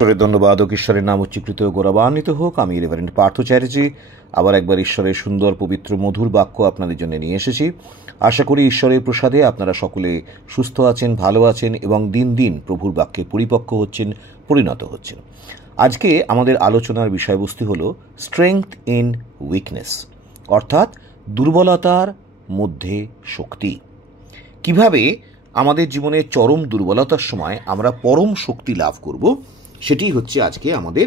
ঈশ্বরের ধন্যবাদ ও ঈশ্বরের নাম উচ্চীকৃত গৌরবান্বিত হোক। আমি রেভারেন্ড পার্থ চ্যাটার্জি আবার একবার ঈশ্বরের সুন্দর পবিত্র মধুর বাক্য আপনাদের জন্য নিয়ে এসেছি। আশা করি ঈশ্বরের প্রসাদে আপনারা সকলে সুস্থ আছেন, ভালো আছেন এবং দিন দিন প্রভুর বাক্যে পরিপক্ক হচ্ছেন, পরিণত হচ্ছেন। আজকে আমাদের আলোচনার বিষয়বস্তু হল স্ট্রেংথ ইন উইকনেস, অর্থাৎ দুর্বলতার মধ্যে শক্তি। কিভাবে আমাদের জীবনের চরম দুর্বলতার সময় আমরা পরম শক্তি লাভ করব, সেটি হচ্ছে আজকে আমাদের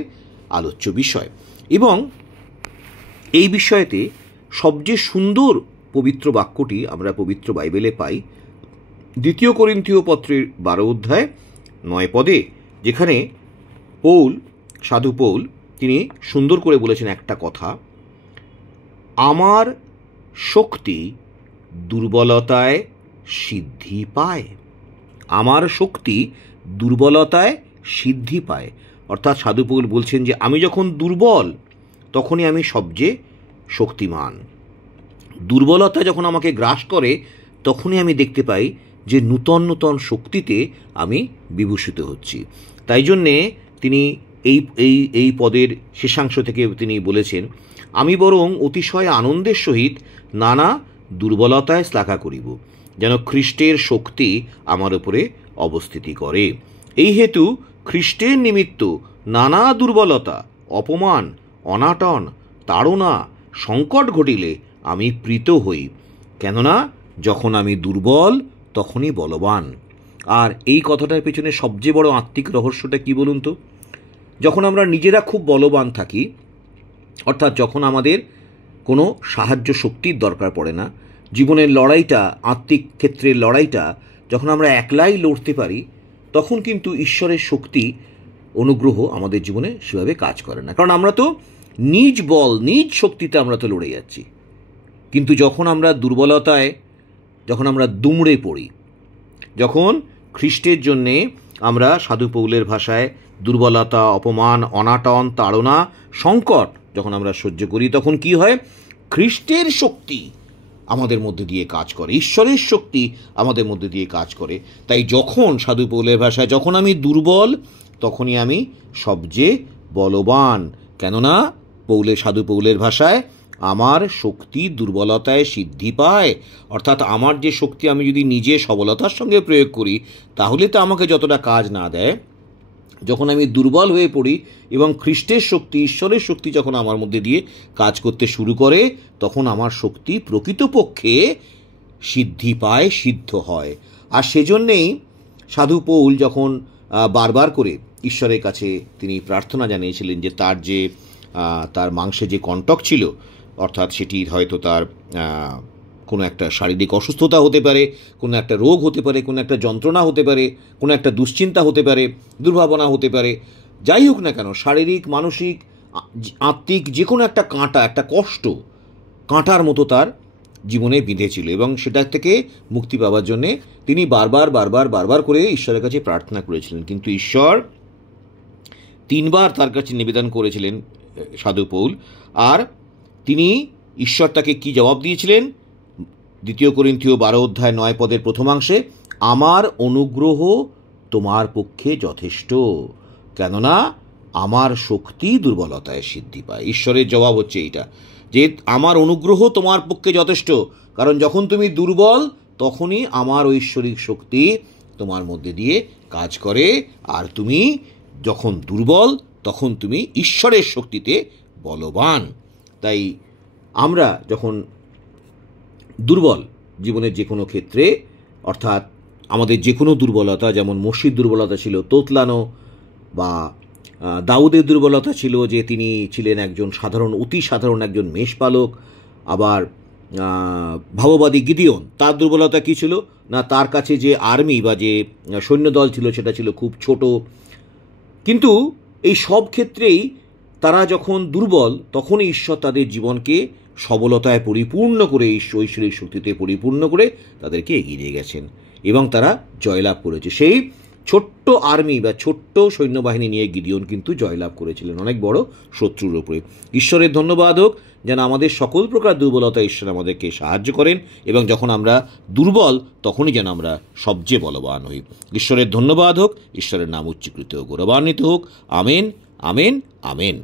আলোচ্য বিষয়। এবং এই বিষয়তে সবচেয়ে সুন্দর পবিত্র বাক্যটি আমরা পবিত্র বাইবেলে পাই 2 করিন্থীয় পত্রের 12 অধ্যায় 9 পদে, যেখানে সাধু পৌল তিনি সুন্দর করে বলেছেন একটা কথা, আমার শক্তি দুর্বলতায় সিদ্ধি পায়। আমার শক্তি দুর্বলতায় সিদ্ধি পায়। অর্থাৎ সাধু পৌল বলছেন যে আমি যখন দুর্বল তখনই আমি সবচেয়ে শক্তিমান। দুর্বলতা যখন আমাকে গ্রাস করে তখনই আমি দেখতে পাই যে নূতন নূতন শক্তিতে আমি বিভূষিত হচ্ছি। তাই জন্যে তিনি এই পদের শেষাংশ থেকে তিনি বলেছেন, আমি বরং অতিশয় আনন্দের সহিত নানা দুর্বলতায় শ্লাঘা করিব, যেন খ্রিস্টের শক্তি আমার উপরে অবস্থিতি করে। এই হেতু খ্রিস্টের নিমিত্ত নানা দুর্বলতা, অপমান, অনাটন, তাড়না, সংকট ঘটিলে আমি প্রীত হই, কেননা যখন আমি দুর্বল তখনই বলবান। আর এই কথাটার পেছনে সবচেয়ে বড় আত্মিক রহস্যটা কি বলুন তো? যখন আমরা নিজেরা খুব বলবান থাকি, অর্থাৎ যখন আমাদের কোনো সাহায্য শক্তির দরকার পড়ে না, জীবনের লড়াইটা, আত্মিক ক্ষেত্রের লড়াইটা যখন আমরা একলাই লড়তে পারি, তখন কিন্তু ঈশ্বরের শক্তি, অনুগ্রহ আমাদের জীবনে সেভাবে কাজ করে না। কারণ আমরা তো নিজ বল, নিজ শক্তিতে আমরা তো লড়ে যাচ্ছি। কিন্তু যখন আমরা দুর্বলতায়, যখন আমরা দুমড়ে পড়ি, যখন খ্রিস্টের জন্যে আমরা সাধু পৌলের ভাষায় দুর্বলতা, অপমান, অনাটন, তাড়না, সংকট যখন আমরা সহ্য করি, তখন কি হয়? খ্রিস্টের শক্তি আমাদের মধ্যে দিয়ে কাজ করে, ঈশ্বরের শক্তি আমাদের মধ্যে দিয়ে কাজ করে। তাই যখন সাধু পৌলের ভাষায় যখন আমি দুর্বল তখনই আমি সবচেয়ে বলবান, কেননা সাধু পৌলের ভাষায় আমার শক্তি দুর্বলতায় সিদ্ধি পায়। অর্থাৎ আমার যে শক্তি আমি যদি নিজে সবলতার সঙ্গে প্রয়োগ করি তাহলে তো আমাকে যতটা কাজ না দেয়, যখন আমি দুর্বল হয়ে পড়ি এবং খ্রিস্টের শক্তি, ঈশ্বরের শক্তি যখন আমার মধ্যে দিয়ে কাজ করতে শুরু করে, তখন আমার শক্তি প্রকৃতপক্ষে সিদ্ধি পায়, সিদ্ধ হয়। আর সেজন্যেই সাধু পৌল যখন বারবার করে ঈশ্বরের কাছে তিনি প্রার্থনা জানিয়েছিলেন যে তার মাংসে যে কণ্টক ছিল, অর্থাৎ সেটি হয়তো তার কোনো একটা শারীরিক অসুস্থতা হতে পারে, কোনো একটা রোগ হতে পারে, কোনো একটা যন্ত্রণা হতে পারে, কোনো একটা দুশ্চিন্তা হতে পারে, দুর্ভাবনা হতে পারে, যাই হোক না কেন, শারীরিক, মানসিক, আত্মিক যে কোনো একটা কাঁটা, একটা কষ্ট কাঁটার মতো তার জীবনে বিঁধেছিল। এবং সেটা থেকে মুক্তি পাওয়ার জন্যে তিনি বারবার করে ঈশ্বরের কাছে প্রার্থনা করেছিলেন। কিন্তু ঈশ্বর 3 বার তার কাছে নিবেদন করেছিলেন সাধু পৌল। আর তিনি, ঈশ্বর তাকে কি জবাব দিয়েছিলেন? 2 করিন্থীয় 12 অধ্যায় 9 পদের প্রথমাংশে, আমার অনুগ্রহ তোমার পক্ষে যথেষ্ট, কেননা আমার শক্তি দুর্বলতায় সিদ্ধি পায়। ঈশ্বরের জবাব হচ্ছে এইটা, যে আমার অনুগ্রহ তোমার পক্ষে যথেষ্ট, কারণ যখন তুমি দুর্বল তখনই আমার ঐশ্বরিক শক্তি তোমার মধ্যে দিয়ে কাজ করে। আর তুমি যখন দুর্বল তখন তুমি ঈশ্বরের শক্তিতে বলবান। তাই আমরা যখন দুর্বল জীবনের যে কোনো ক্ষেত্রে, অর্থাৎ আমাদের যে কোনো দুর্বলতা, যেমন মোশির দুর্বলতা ছিল তোতলানো, বা দাউদের দুর্বলতা ছিল যে তিনি ছিলেন একজন অতি সাধারণ একজন মেষপালক। আবার ভাববাদী গিদিওন, তার দুর্বলতা কী ছিল না, তার কাছে যে আর্মি বা যে সৈন্যদল ছিল সেটা ছিল খুব ছোট। কিন্তু এই সব ক্ষেত্রেই তারা যখন দুর্বল তখনই ঈশ্বর তাদের জীবনকে সবলতায় পরিপূর্ণ করে, ঐশ্বরিক শক্তিতে পরিপূর্ণ করে তাদেরকে এগিয়ে নিয়ে গেছেন এবং তারা জয়লাভ করেছে। সেই ছোট্ট আর্মি বা ছোট্ট সৈন্যবাহিনী নিয়ে গিদিওন কিন্তু জয়লাভ করেছিলেন অনেক বড় শত্রুর উপরে। ঈশ্বরের ধন্যবাদ হোক যেন আমাদের সকল প্রকার দুর্বলতা ঈশ্বর আমাদেরকে সাহায্য করেন, এবং যখন আমরা দুর্বল তখনই যেন আমরা সবচেয়ে বলবান হই। ঈশ্বরের ধন্যবাদ হোক, ঈশ্বরের নাম উচ্চীকৃত ও গৌরবান্বিত হোক। Amen, amen, amen.